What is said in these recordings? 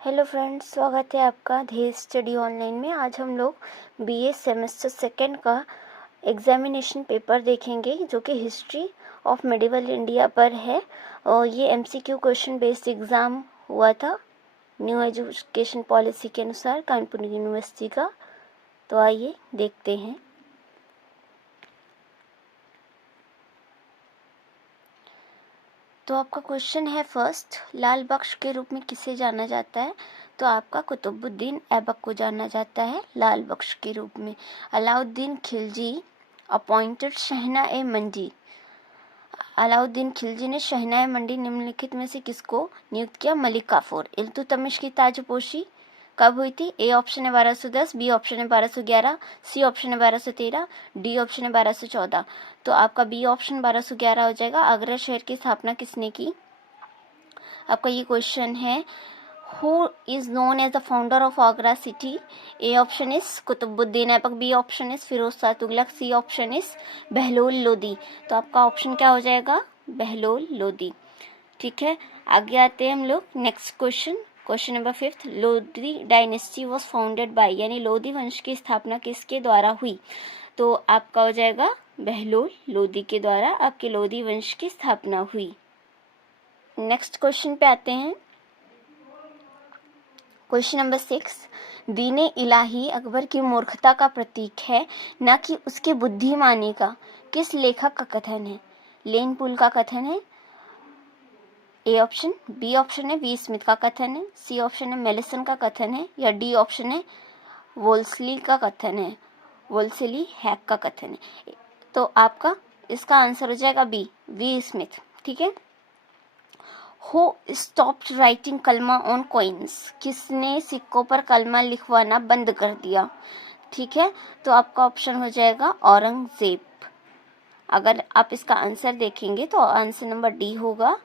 Hello friends, स्वागत है आपका ध्येय स्टडी ऑनलाइन में। आज हम लोग बीए सेमेस्टर सेकेंड का एग्जामिनेशन पेपर देखेंगे जो कि हिस्ट्री ऑफ मेडिवल इंडिया पर है। और ये एमसीक्यू क्वेश्चन बेस्ड एग्ज़ाम हुआ था न्यू एजुकेशन पॉलिसी के अनुसार कानपुर यूनिवर्सिटी का। तो आइए देखते हैं। तो आपका क्वेश्चन है फर्स्ट, लाल बख्श के रूप में किसे जाना जाता है? तो आपका कुतुबुद्दीन ऐबक को जाना जाता है लाल बख्श के रूप में। अलाउद्दीन खिलजी अपॉइंटेड शहना ए मंडी। अलाउद्दीन खिलजी ने शहना ए मंडी निम्नलिखित में से किसको नियुक्त किया? मलिक काफूर। इल्तुतमिश की ताजपोशी कब हुई थी? ए ऑप्शन है 1210, बी ऑप्शन है 1211, सी ऑप्शन है 1213, डी ऑप्शन है 1214। तो आपका बी ऑप्शन 1211 हो जाएगा। आगरा शहर की स्थापना किसने की? आपका ये क्वेश्चन है, who is known as the founder of Agra city? A option is Qutubuddin Aibak, B option is Firoz Shah Tughlaq, C option is Bahlol Lodi. तो आपका ऑप्शन क्या हो जाएगा? बहलोल लोदी। ठीक है, आगे आते हैं हम लोग next question number 5। Lodhi dynasty was founded by, यानी लोधी वंश की स्थापना किसके द्वारा हुई? तो आपका हो जाएगा बहलोल लोदी के द्वारा आपके लोधी वंश की स्थापना हुई। नेक्स्ट क्वेश्चन पे आते हैं। Question number 6। दीने इलाही अकबर की मूर्खता का प्रतीक है, न कि उसकी बुद्धिमानी का। किस लेखक का कथन है? लेन पुल का कथन है, ए ऑप्शन, बी ऑप्शन है वी स्मिथ का कथन है, सी ऑप्शन है मेलिसन का कथन है, या डी ऑप्शन है वोल्सली का कथन है, वोल्सली हैक का कथन है। तो आपका इसका आंसर हो जाएगा बी, वी स्मिथ। ठीक है। Who stopped writing kalma on coins? किसने सिक्कों पर कलमा लिखवाना बंद कर दिया? ठीक है, तो आपका ऑप्शन हो जाएगा औरंगजेब। अगर आप इसका आंसर देखेंगे तो आंसर नंबर डी होगा।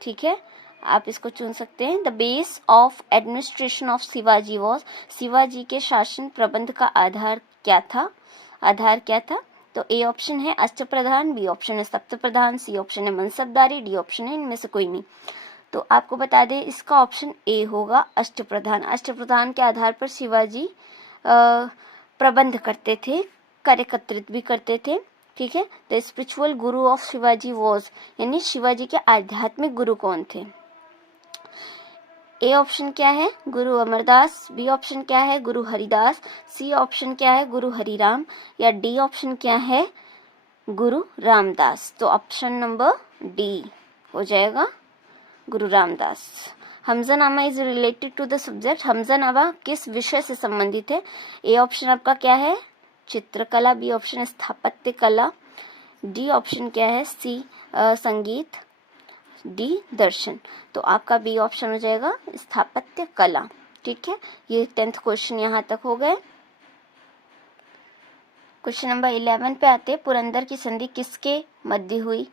ठीक है, आप इसको चुन सकते हैं। The base of administration of Shivaji was, Shivaji के शासन प्रबंध का आधार क्या था? तो ए ऑप्शन है अष्टप्रधान, बी ऑप्शन है सप्तप्रधान, सी ऑप्शन है मनसबदारी, डी ऑप्शन है इनमें से कोई नहीं। तो आपको बता दें इसका ऑप्शन ए होगा अष्टप्रधान। अष्टप्रधान के आधार पर शिवाजी प्रबंध करते थे, कार्य एकत्रित भी करते थे। ठीक है, the spiritual Guru of Shivaji was, यानी शिवाजी के आध्यात्मिक गुरु कौन थे? ए ऑप्शन क्या है? गुरु अमरदास, बी ऑप्शन क्या है? गुरु हरिदास, सी ऑप्शन क्या है? गुरु हरिराम, या डी ऑप्शन क्या है? गुरु रामदास। तो ऑप्शन नंबर डी हो जाएगा Guru Ramdas. Hamzanama is related to the subject, Hamzanama किस विषय से संबंधित है? ए ऑप्शन आपका क्या है? चित्रकला, बी ऑप्शन है स्थापत्य कला, डी ऑप्शन क्या है? सी संगीत, डी दर्शन। तो आपका बी ऑप्शन हो जाएगा स्थापत्य कला। ठीक है, ये 10th क्वेश्चन यहाँ तक हो गए। क्वेश्चन नंबर 11 पे आते हैं। पुरंदर की संधि किसके मध्य हुई?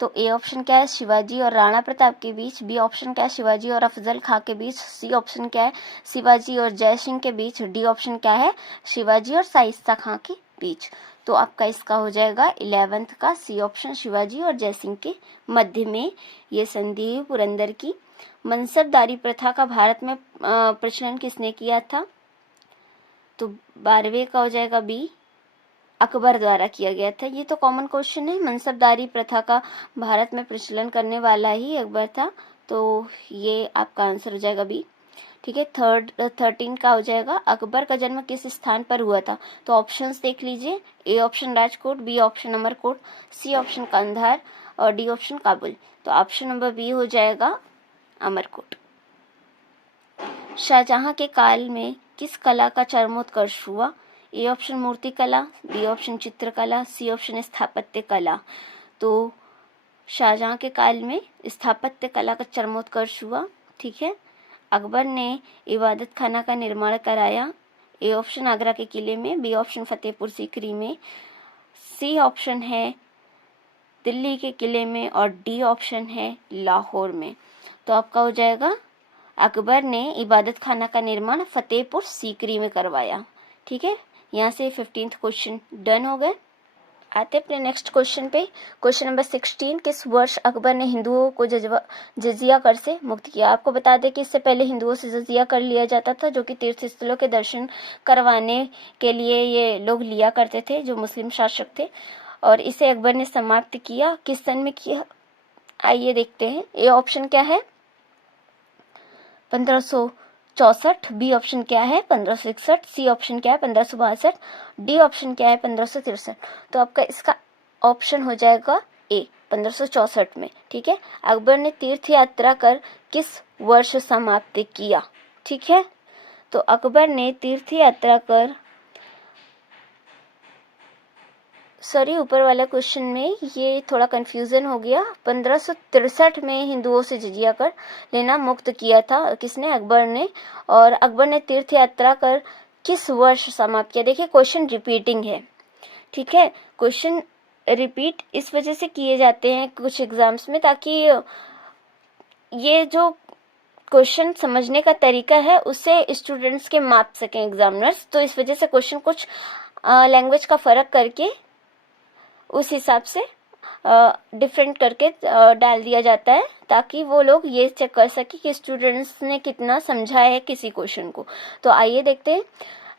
तो ए ऑप्शन क्या है? शिवाजी और राणा प्रताप के बीच, बी ऑप्शन क्या है? शिवाजी और अफजल खां के बीच, सी ऑप्शन क्या है? शिवाजी और जय सिंह के बीच, डी ऑप्शन क्या है? शिवाजी और शाइस्ता खां के बीच। तो आपका इसका हो जाएगा 11th का सी ऑप्शन, शिवाजी और जय सिंह के मध्य में ये संधि हुई पुरंदर की। मनसबदारी प्रथा का भारत में प्रचलन किसने किया था? तो 12वें का हो जाएगा बी, अकबर द्वारा किया गया था। ये तो कॉमन क्वेश्चन है, मनसबदारी प्रथा का भारत में प्रचलन करने वाला ही अकबर था। तो ये आपका आंसर हो जाएगा बी। ठीक है, 13 का हो जाएगा अकबर का जन्म किस स्थान पर हुआ था? तो ऑप्शंस देख लीजिए। A option Rajkot, B option Amarkot, C option Kandahar, और डी ऑप्शन काबुल। तो ऑप्शन नंबर बी हो जाएगा अमरकोट। शाहजहां के काल में किस कला का चरमोत्कर्ष हुआ? ए ऑप्शन मूर्ति कला, बी ऑप्शन चित्रकला, सी ऑप्शन स्थापत्य कला। तो शाहजहां के काल में स्थापत्य कला का चरमोत्कर्ष हुआ। ठीक है, अकबर ने इबादत खाना का निर्माण कराया। ए ऑप्शन आगरा के किले में, बी ऑप्शन फतेहपुर सीकरी में, सी ऑप्शन है दिल्ली के किले में, और डी ऑप्शन है लाहौर में। तो आपका हो जाएगा अकबर ने इबादत खाना का निर्माण फतेहपुर सीकरी में करवाया। ठीक है, यहाँ से 15th क्वेश्चन डन हो गए। आते हैं अपने नेक्स्ट क्वेश्चन पे। क्वेश्चन नंबर 16, किस वर्ष अकबर ने हिंदुओं को जजिया कर से मुक्त किया? आपको बता दें कि इससे पहले हिंदुओं से जजिया कर लिया जाता था, जो कि तीर्थ स्थलों के दर्शन करवाने के लिए ये लोग लिया करते थे, जो मुस्लिम शासक थे। और इसे अकबर ने समाप्त किया, किस सन में किया? आइए देखते हैं। ए ऑप्शन क्या है? 1564। बी ऑप्शन क्या है? 1561। सी ऑप्शन क्या है? 1562। डी ऑप्शन क्या है? 1563। तो आपका इसका ऑप्शन हो जाएगा ए, 1564 में। ठीक है। अकबर ने तीर्थ यात्रा कर किस वर्ष समाप्त किया? ठीक है, तो अकबर ने तीर्थ यात्रा कर, सॉरी ऊपर वाला क्वेश्चन में ये थोड़ा कंफ्यूजन हो गया। 1563 में हिंदुओं से जजिया कर लेना मुक्त किया था, किसने? अकबर ने। और अकबर ने तीर्थ यात्रा कर किस वर्ष समाप्त किया? देखिए क्वेश्चन रिपीटिंग है, ठीक है। क्वेश्चन रिपीट इस वजह से किए जाते हैं कुछ एग्जाम्स में, ताकि ये जो क्वेश्चन समझने का तरीका है उससे स्टूडेंट्स के माप सकें एग्जामिनर्स। तो इस वजह से क्वेश्चन कुछ लैंग्वेज का फर्क करके उस हिसाब से डिफरेंट करके डाल दिया जाता है, ताकि वो लोग ये चेक कर सके कि स्टूडेंट्स ने कितना समझा है किसी क्वेश्चन को। तो आइए देखते हैं,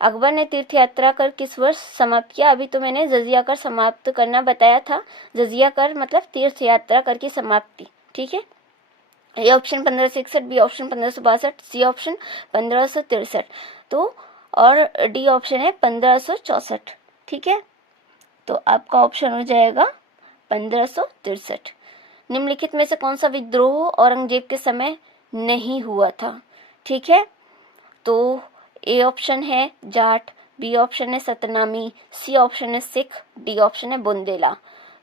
अकबर ने तीर्थ यात्रा कर किस वर्ष समाप्त किया? अभी तो मैंने जजिया कर समाप्त करना बताया था। जजिया कर मतलब तीर्थ यात्रा कर की समाप्ति, ठीक है। A option 1561, B option 1562, C option 1563, तो और डी ऑप्शन है 1564, ठीक है। तो आपका ऑप्शन हो जाएगा 1563। निम्नलिखित में से कौन सा विद्रोह औरंगजेब के समय नहीं हुआ था? ठीक है, तो ए ऑप्शन है जाट, बी ऑप्शन है सतनामी, सी ऑप्शन है सिख, डी ऑप्शन है बुंदेला।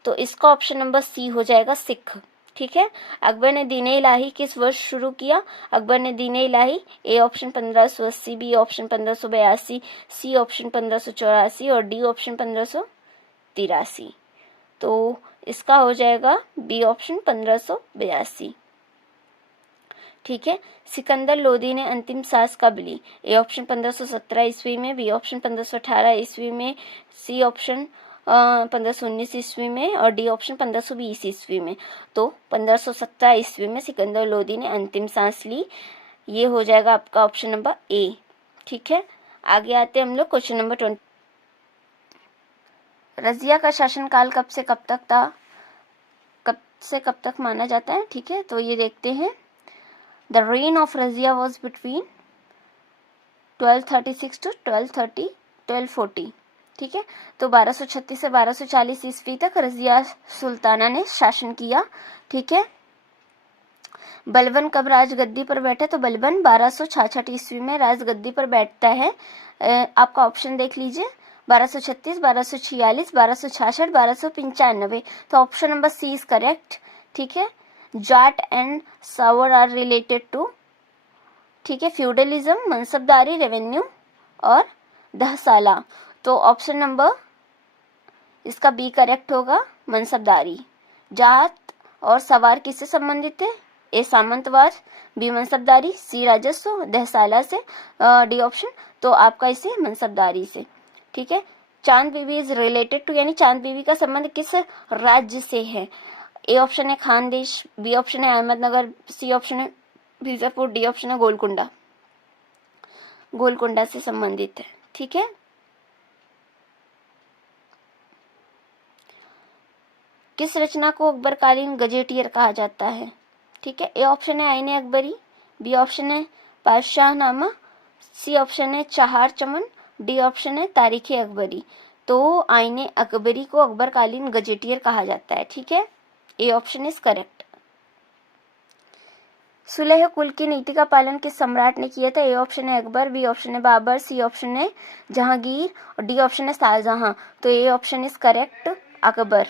तो इसका ऑप्शन नंबर सी हो जाएगा सिख, ठीक है। अकबर ने दीन-ए इलाही किस वर्ष शुरू किया? अकबर ने Din-e Ilahi, A option 1580, B option 1582, C option 1584 और डी ऑप्शन 1583। तो इसका हो जाएगा बी ऑप्शन 1582, ठीक है। सिकंदर लोदी ने अंतिम सांस कब ली? ए ऑप्शन 1517 ईस्वी में, बी ऑप्शन 1518 ईस्वी में, सी ऑप्शन 1519 ईस्वी में और डी ऑप्शन 1520 ईस्वी में। तो 1517 ईस्वी में सिकंदर लोदी ने अंतिम सांस ली, ये हो जाएगा आपका ऑप्शन नंबर ए, ठीक है। आगे आते हैं हम लोग क्वेश्चन नंबर 20। रजिया का शासनकाल कब से कब तक था? कब से कब तक माना जाता है? ठीक है, तो ये देखते हैं। The reign of Razia was between 1236 to 1240, ठीक है। तो 1236 से 1240 ईस्वी तक रजिया सुल्ताना ने शासन किया, ठीक है। बलबन कब राजगद्दी पर बैठे? तो बलबन 1266 ईस्वी में राजगद्दी पर बैठता है। आपका ऑप्शन देख लीजिए, 1236, 1246, 1266, 1295। तो option number C is correct, ठीक है। Jat and Sawar are related to, ठीक है, फ्यूडलिज्म, मनसबदारी, रेवेन्यू और दहसाला। तो ऑप्शन नंबर इसका बी करेक्ट होगा, मनसबदारी। जाट और सवार किससे संबंधित है? ए सामंतवाद, बी मनसबदारी, सी राजस्व, दहसाला से, डी ऑप्शन। तो आपका इसे मनसबदारी से, ठीक है। चांद बीबी इज रिलेटेड टू, यानी चांद बीबी का संबंध किस राज्य से है? ए ऑप्शन है खानदेश, बी ऑप्शन है अहमदनगर, सी ऑप्शन है बीजापुर, डी ऑप्शन है गोलकुंडा। गोलकुंडा से संबंधित है, ठीक है। किस रचना को अकबरकालीन गजेटियर कहा जाता है? ठीक है, ए ऑप्शन है आईने अकबरी, बी ऑप्शन है पातशाहनामा, सी ऑप्शन है चहार चमन, डी ऑप्शन है तारीखे अकबरी। तो आईने अकबरी को अकबरकालीन गजेटियर कहा जाता है, ठीक है। A option is correct. सुलह कुल की नीति का पालन किस सम्राट ने किया था? ए ऑप्शन है अकबर, बी ऑप्शन है बाबर, सी ऑप्शन है जहांगीर और डी ऑप्शन है शाहजहां। तो A option is correct, Akbar.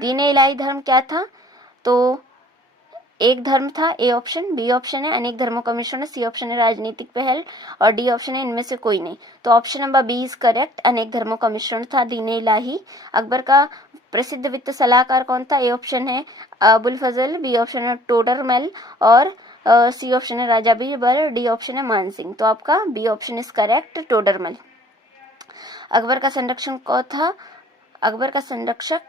Din-e Ilahi धर्म क्या था? तो एक धर्म था, ए ऑप्शन, बी ऑप्शन है अनेक धर्मों का मिश्रण है, सी ऑप्शन है राजनीतिक पहल और डी ऑप्शन है इनमें से कोई नहीं। तो option number B is correct, अनेक धर्मों का मिश्रण था दीन-ए इलाही। अकबर का प्रसिद्ध वित्त सलाहकार कौन था? ए ऑप्शन है अबुल फजल, बी ऑप्शन है टोडरमल और सी ऑप्शन है राजा बीरबल, डी ऑप्शन है मान सिंह। तो आपका B option is correct, Todarmal. Akbar का संरक्षण कौन था? अकबर का संरक्षक?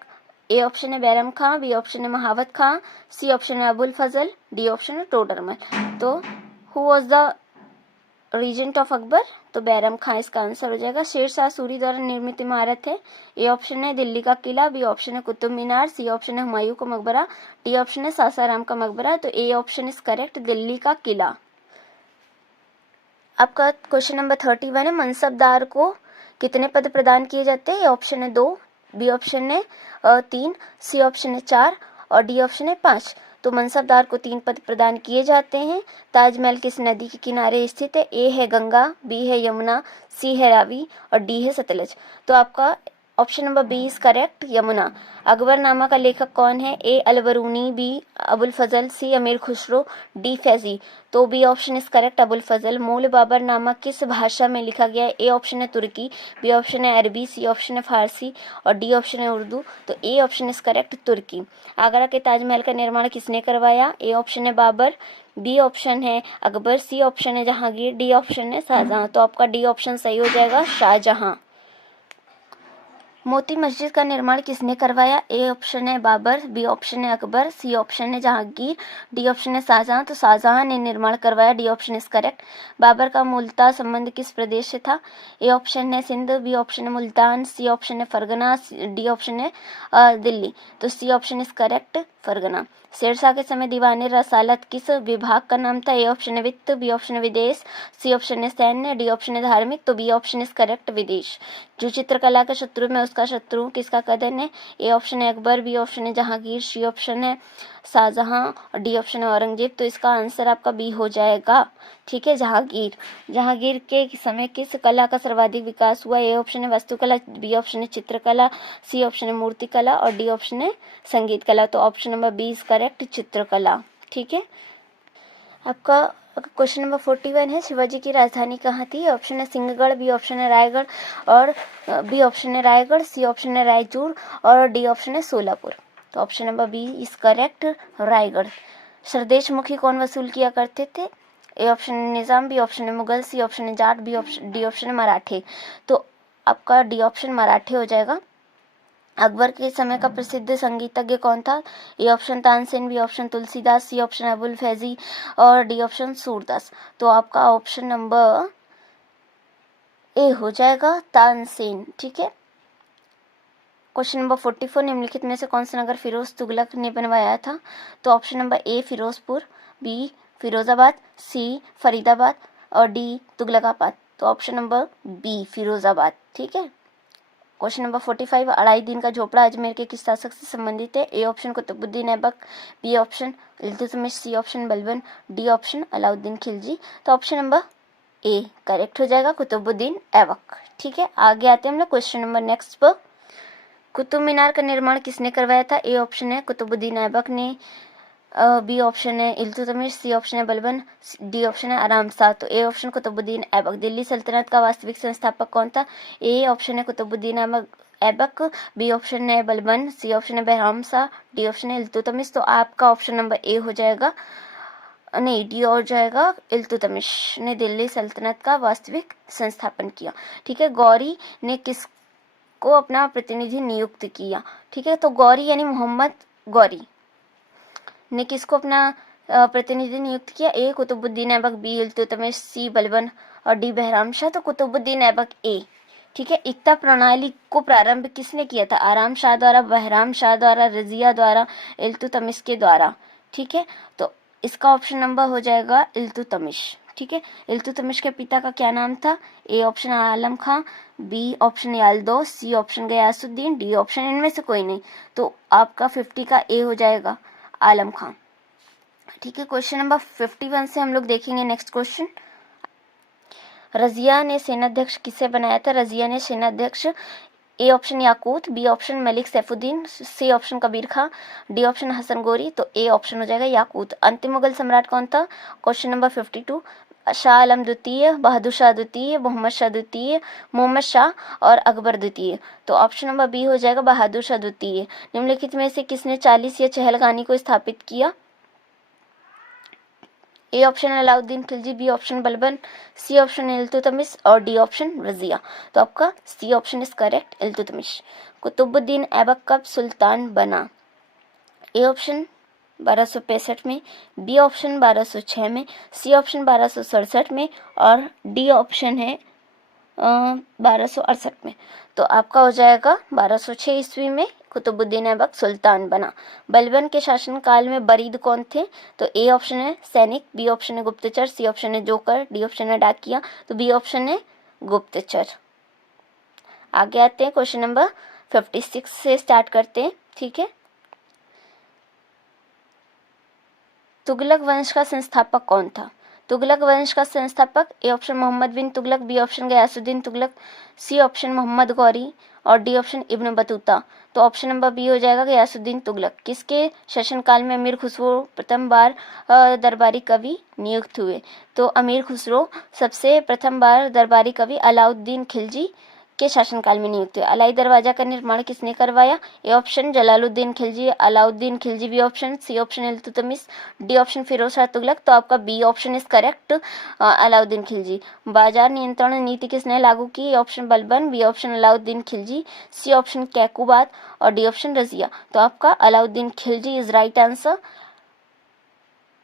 ए ऑप्शन है बैरम खां, बी ऑप्शन है महावत खां, सी ऑप्शन है अबुल फजल, डी ऑप्शन है टोडरमल। तो who was the regent of Akbar? तो बैरम खां इसका आंसर हो जाएगा। शेरशाह सूरी द्वारा निर्मित इमारत है? ए ऑप्शन है दिल्ली का किला, बी ऑप्शन है कुतुब मीनार, सी ऑप्शन है हुमायूं का मकबरा, डी ऑप्शन है सासाराम का मकबरा। तो A option is correct, Delhi का किला। आपका क्वेश्चन नंबर 31 है, मनसबदार को कितने पद प्रदान किए जाते हैं? ए ऑप्शन है 2, बी ऑप्शन है 3, सी ऑप्शन है 4 और डी ऑप्शन है 5। तो मनसबदार को 3 पद प्रदान किए जाते हैं। ताजमहल किस नदी के किनारे स्थित है? ए है गंगा, बी है यमुना, सी है रावी और डी है सतलज। तो आपका option number B is correct, Yamuna. Akbarnama का लेखक कौन है? A Alberuni, B Abul Fazal, C Amir Khusro, D Faizi. तो B option is correct, Abul Fazal. मूल बाबरनामा किस भाषा में लिखा गया है? ए ऑप्शन है तुर्की, बी ऑप्शन है अरबी, सी ऑप्शन है फारसी और डी ऑप्शन है उर्दू। तो ए ऑप्शन इज करेक्ट, तुर्की। आगरा के ताजमहल का निर्माण किसने करवाया? ए ऑप्शन है बाबर, बी ऑप्शन है अकबर, सी ऑप्शन है जहांगीर, डी ऑप्शन है शाहजहां। तो आपका डी ऑप्शन सही हो जाएगा, शाहजहां। मोती मस्जिद का निर्माण किसने करवाया? ए ऑप्शन है बाबर, बी ऑप्शन है अकबर, सी ऑप्शन है जहांगीर, डी ऑप्शन है शाहजहां। तो शाहजहां ने निर्माण करवाया, D option is correct. Babur का मुल्तान संबंध किस प्रदेश से था? ए ऑप्शन है सिंध, बी ऑप्शन है मुल्तान, सी ऑप्शन है फरगना, डी ऑप्शन है दिल्ली। तो C option is correct, Fergana. Shershah के समय दीवाने रसालत किस विभाग का नाम था? ए ऑप्शन है वित्त, बी ऑप्शन है विदेश, सी ऑप्शन है सैन्य, डी ऑप्शन है धार्मिक। तो बी ऑप्शन इज करेक्ट, विदेश। जो चित्रकला के शत्रु में उसका शत्रु किसका कथन है? ए ऑप्शन है अकबर, बी ऑप्शन है जहांगीर, सी ऑप्शन है शाहजहां और डी ऑप्शन है औरंगजेब। तो इसका आंसर आपका बी हो जाएगा, ठीक है, जहांगीर। जहांगीर के समय किस कला का सर्वाधिक विकास हुआ? ए ऑप्शन है वास्तुकला, बी ऑप्शन है चित्रकला, सी ऑप्शन है मूर्तिकला और डी ऑप्शन है संगीत कला। तो option number B is correct, चित्रकला, ठीक है। आपका क्वेश्चन नंबर 41 है, शिवाजी की राजधानी कहाँ थी? ऑप्शन है सिंहगढ़, बी ऑप्शन है रायगढ़ और बी ऑप्शन है रायगढ़, सी ऑप्शन है रायचूर और डी ऑप्शन है सोलापुर। तो option number B is correct, Raigad. सरदेश मुखी कौन वसूल किया करते थे? ए ऑप्शन है निजाम, बी ऑप्शन है मुगल, सी ऑप्शन है जाट, डी ऑप्शन है मराठे। तो आपका डी ऑप्शन मराठे हो जाएगा। अकबर के समय का प्रसिद्ध संगीतज्ञ कौन था? A option Tansen, B option Tulsidas, C option Abul Faizi और डी ऑप्शन सूरदास। तो आपका ऑप्शन नंबर ए हो जाएगा, तानसेन, ठीक है। क्वेश्चन नंबर 44, निम्नलिखित में से कौन सा नगर फिरोज तुगलक ने बनवाया था? तो option number A Firozpur, B Firozabad, C Faridabad और डी तुगलकाबाद। तो ऑप्शन नंबर बी फिरोजाबाद, ठीक है। क्वेश्चन नंबर 45, अढ़ाई दिन का झोपड़ा अजमेर के किस शासक से संबंधित है? A option Qutubuddin Aibak, B option Iltutmish, C option Balban, D option Alauddin Khilji. तो ऑप्शन नंबर ए करेक्ट हो जाएगा, कुतुबुद्दीन ऐबक, ठीक है। आगे आते हैं हम लोग क्वेश्चन नंबर नेक्स्ट पर। कुतुब मीनार का निर्माण किसने करवाया था? ए ऑप्शन है कुतुबुद्दीन ऐबक ने, बी ऑप्शन है इल्तुतमिश, सी ऑप्शन है बलबन, डी ऑप्शन है आराम शाह। तो ए ऑप्शन कुतुबुद्दीन ऐबक। दिल्ली सल्तनत का वास्तविक संस्थापक कौन था? ए ऑप्शन है कुतुबुद्दीन ऐबक, बी ऑप्शन है बलबन, सी ऑप्शन है बहराम शाह, डी ऑप्शन है इल्तुतमिश। तो आपका ऑप्शन नंबर ए हो जाएगा, नहीं डी हो जाएगा, इल्तुतमिश ने दिल्ली सल्तनत का वास्तविक संस्थापन किया, ठीक है। गौरी ने किसको अपना प्रतिनिधि नियुक्त किया? ठीक है, तो गौरी यानी मोहम्मद गौरी ने किसको अपना प्रतिनिधि नियुक्त किया? ए कुतुबुद्दीन ऐबक, बी इल्तुतमिश, सी बलबन और डी बहराम शाह। तो कुतुबुद्दीन ऐबक ए, ठीक है। एकता प्रणाली को प्रारंभ किसने किया था? आराम शाह द्वारा, बहराम शाह द्वारा, रजिया द्वारा, इल्तुतमिश के द्वारा, ठीक है। तो इसका ऑप्शन नंबर हो जाएगा इल्तुतमिश, ठीक है। इल्तुतमिश के पिता का क्या नाम था? A option Alam Khan, B option Yalduz, C option Ghiyasuddin, D option इनमें से कोई नहीं। तो आपका 50 का ए हो जाएगा, आलम खां, ठीक है। क्वेश्चन नंबर 51 से हम लोग देखेंगे नेक्स्ट क्वेश्चन। रजिया ने सेनाध्यक्ष किसे बनाया था? रजिया ने सेनाध्यक्ष A option Yakut, B option Malik Saifuddin, C option Kabir Khan, D option Hasan Ghori. तो ए ऑप्शन हो जाएगा याकूत। अंतिम मुगल सम्राट कौन था? क्वेश्चन नंबर 52, शाह आलम द्वितीय, बहादुर शाह द्वितीय, मोहम्मद शाह द्वितीय, मोहम्मद शाह और अकबर द्वितीय। तो ऑप्शन नंबर बी हो जाएगा, बहादुर शाह द्वितीय। निम्नलिखित में से किसने 40 या चहलगानी को स्थापित किया? A option Alauddin Khilji, B option Balban, C option Iltutmish और डी ऑप्शन रजिया। तो आपका C option is correct, Iltutmish. Qutubuddin Aibak कब सुल्तान बना? ए ऑप्शन 1265 में, बी ऑप्शन 1206 में, सी ऑप्शन 1267 में और डी ऑप्शन है 1268 में। तो आपका हो जाएगा 1206 ईस्वी में कुतुबुद्दीन ऐबक सुल्तान बना। बलबन के शासनकाल में बरीद कौन थे? तो ए ऑप्शन है सैनिक, बी ऑप्शन है गुप्तचर, सी ऑप्शन है जोकर, डी ऑप्शन है डाकिया, तो बी ऑप्शन है गुप्तचर। आगे आते हैं, क्वेश्चन नंबर 56 से स्टार्ट करते हैं, ठीक है। तुगलक वंश का संस्थापक कौन था? तुगलक वंश का संस्थापक A option Mohammad bin Tughlaq, B option Ghiyasuddin Tughlaq, C option Muhammad Ghori और डी ऑप्शन इब्न बतूता। तो ऑप्शन नंबर बी हो जाएगा गयासुद्दीन तुगलक। किसके शासनकाल में अमीर खुसरो प्रथम बार दरबारी कवि नियुक्त हुए? तो अमीर खुसरो सबसे प्रथम बार दरबारी कवि अलाउद्दीन खिलजी के शासनकाल में नियुक्त हुए। अलाई दरवाजा का निर्माण किसने करवाया? A option Jalaluddin Khilji, Alauddin Khilji, B option, C option Iltutmish, D option Firoz Shah Tughlaq. तो आपका B option is correct, Alauddin Khilji. बाजार नियंत्रण नीति किसने लागू की? A option Balban, B option Alauddin Khilji, C option Kaiqubad और डी ऑप्शन रजिया। तो आपका Alauddin Khilji is right answer.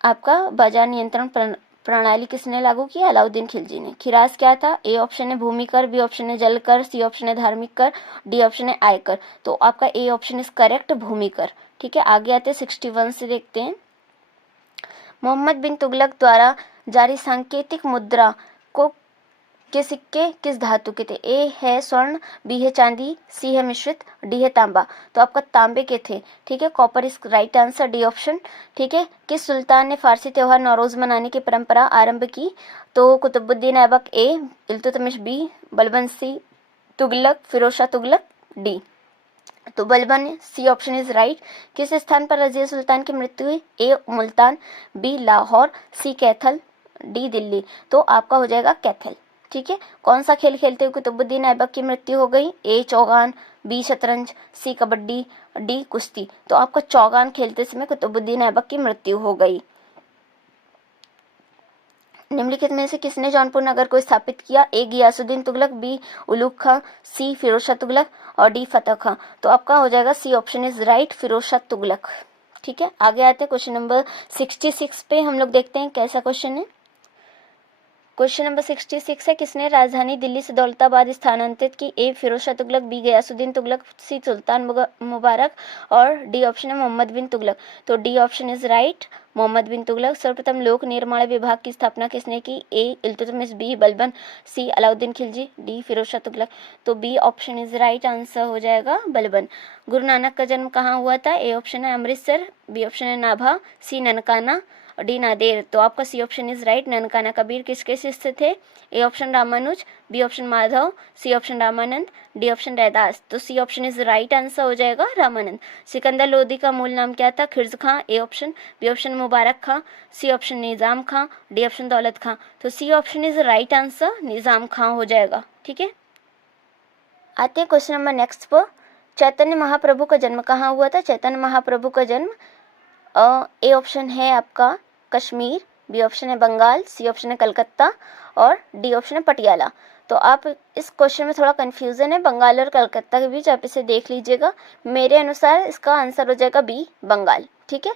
आपका बाजार नियंत्रण प्रणाली किसने लागू की? अलाउद्दीन खिलजी ने। खिराज क्या था? ए ऑप्शन है भूमि कर, बी ऑप्शन है जल कर, सी ऑप्शन है धार्मिक कर, डी ऑप्शन है आयकर। तो आपका ए ऑप्शन इज करेक्ट, भूमि कर, ठीक है। आगे आते 61 से देखते हैं। मोहम्मद बिन तुगलक द्वारा जारी सांकेतिक मुद्रा को के सिक्के किस धातु के थे? ए है स्वर्ण, बी है चांदी, सी है मिश्रित, डी है तांबा। तो आपका तांबे के थे, ठीक है। Copper is right answer, D option, ठीक है। किस सुल्तान ने फारसी त्योहार नौरोज मनाने की परंपरा आरंभ की? तो Qutubuddin Aibak A, Iltutmish B, Balban C, Tughlaq Firoz Shah Tughlaq D. तो Balban, C option is right. किस स्थान पर रजिया सुल्तान की मृत्यु हुई? A Multan, B Lahore, C Kaithal, D Delhi. तो आपका हो जाएगा कैथल, ठीक है। कौन सा खेल खेलते हुए कुतुबुद्दीन ऐबक की मृत्यु हो गई? ए चौगान, बी शतरंज, सी कबड्डी, डी कुश्ती। तो आपका चौगान खेलते समय कुतुबुद्दीन ऐबक की मृत्यु हो गई। निम्नलिखित में से किसने जौनपुर नगर को स्थापित किया? A Ghiyasuddin Tughlaq, B Ulugh Khan, C Firoz Shah Tughlaq और डी फतेह खां। तो आपका हो जाएगा C option is right, Firoz Shah Tughlaq, ठीक है। आगे आते हैं क्वेश्चन नंबर 66 पे। हम लोग देखते हैं कैसा क्वेश्चन है। क्वेश्चन नंबर 66 है, किसने राजधानी दिल्ली से दौलताबाद स्थानांतरित की? A Firoz Shah Tughlaq, B Ghiyasuddin Tughlaq, C Sultan Mubarak और डी ऑप्शन है मोहम्मद बिन तुगलक। तो D option is right, Mohammad bin Tughlaq. सर्वप्रथम लोक निर्माण विभाग की स्थापना किसने की? A Iltutmish, B Balban, C Alauddin Khilji, D Firoz Shah Tughlaq. तो B option is right answer हो जाएगा बलबन। गुरु नानक का जन्म कहाँ हुआ था? ए ऑप्शन है अमृतसर, बी ऑप्शन है नाभा, सी ननकाना, डी नादेर। तो आपका C option is right. Nankana Kabir किसके शिष्य थे? A option Ramanuj, B option Madhav, C option Ramanand, D option Raidas. तो C option is right answer हो जाएगा रामानंद। सिकंदर लोदी का मूल नाम क्या था? खिर्ज Khan, A option, B option Mubarak Khan, C option Nizam Khan, D option Daulat Khan. तो C option is right answer, Nizam Khan हो जाएगा, ठीक है। आते हैं क्वेश्चन नंबर नेक्स्ट पर। चैतन्य महाप्रभु का जन्म कहाँ हुआ था? चैतन्य महाप्रभु का जन्म ए ऑप्शन है आपका कश्मीर, बी ऑप्शन है बंगाल, सी ऑप्शन है कलकत्ता और डी ऑप्शन है पटियाला। तो आप इस क्वेश्चन में थोड़ा कंफ्यूजन है बंगाल और कलकत्ता के बीच, आप इसे देख लीजिएगा। मेरे अनुसार इसका आंसर हो जाएगा बी बंगाल, ठीक है।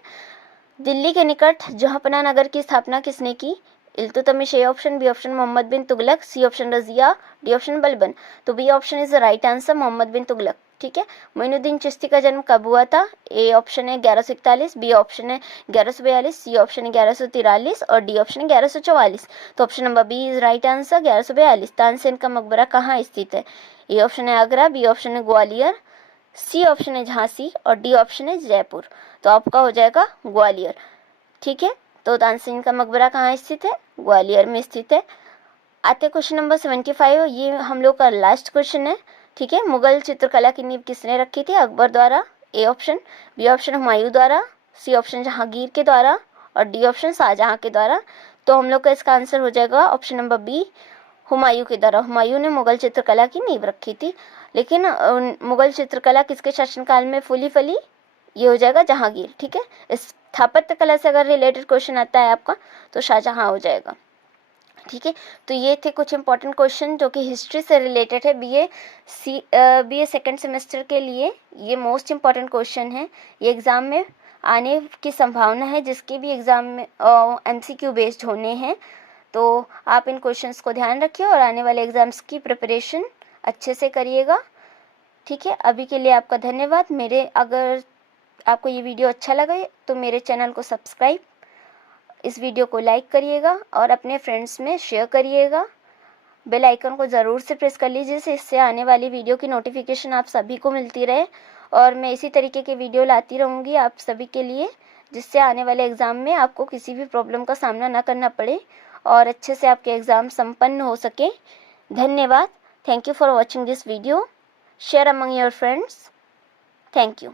दिल्ली के निकट जहांपना नगर की स्थापना किसने की? Iltutmish, A option, B option Mohammad bin Tughlaq, C option Razia, D option Balban. तो B option is the right answer, Mohammad bin Tughlaq, ठीक है। मोइनुद्दीन चिश्ती का जन्म कब हुआ था? ए ऑप्शन है 1141, बी ऑप्शन है 1142, सी ऑप्शन है 1143 और डी ऑप्शन है 1144। तो option number B is right answer, 1142। Tansen का मकबरा कहाँ स्थित है? ए ऑप्शन है आगरा, बी ऑप्शन है ग्वालियर, सी ऑप्शन है झांसी और डी ऑप्शन है जयपुर। तो आपका हो जाएगा ग्वालियर, ठीक है। तो तानसेन का मकबरा कहाँ स्थित है? ग्वालियर में स्थित है। आते क्वेश्चन नंबर 75, ये हम लोग का लास्ट क्वेश्चन है, ठीक है। मुगल चित्रकला की नींव किसने रखी थी? अकबर द्वारा, A option, B option Humayun द्वारा, सी ऑप्शन जहांगीर के द्वारा और डी ऑप्शन शाहजहां के द्वारा। तो हम लोग का इसका आंसर हो जाएगा ऑप्शन नंबर बी, हुमायूं के द्वारा। हुमायूं ने मुगल चित्रकला की नींव रखी थी। लेकिन मुगल चित्रकला किसके शासनकाल में फूली फली? ये हो जाएगा जहांगीर, ठीक है। इस स्थापत्य कला से अगर रिलेटेड क्वेश्चन आता है आपका तो शाहजहाँ हो जाएगा। ठीक है, तो ये थे कुछ इंपॉर्टेंट क्वेश्चन जो कि हिस्ट्री से रिलेटेड है। बीए सेकेंड सेमेस्टर के लिए ये मोस्ट इंपॉर्टेंट क्वेश्चन है। ये एग्ज़ाम में आने की संभावना है, जिसके भी एग्ज़ाम में MCQ बेस्ड होने हैं। तो आप इन क्वेश्चंस को ध्यान रखिए और आने वाले एग्ज़ाम्स की प्रिपरेशन अच्छे से करिएगा। ठीक है, अभी के लिए आपका धन्यवाद। अगर आपको ये वीडियो अच्छा लगा तो मेरे चैनल को सब्सक्राइब, इस वीडियो को लाइक करिएगा और अपने फ्रेंड्स में शेयर करिएगा। बेल आइकन को ज़रूर से प्रेस कर लीजिए, इससे आने वाली वीडियो की नोटिफिकेशन आप सभी को मिलती रहे। और मैं इसी तरीके के वीडियो लाती रहूँगी आप सभी के लिए, जिससे आने वाले एग्ज़ाम में आपको किसी भी प्रॉब्लम का सामना ना करना पड़े और अच्छे से आपके एग्ज़ाम संपन्न हो सके। धन्यवाद। Thank you for watching this video. Share among your friends. Thank you.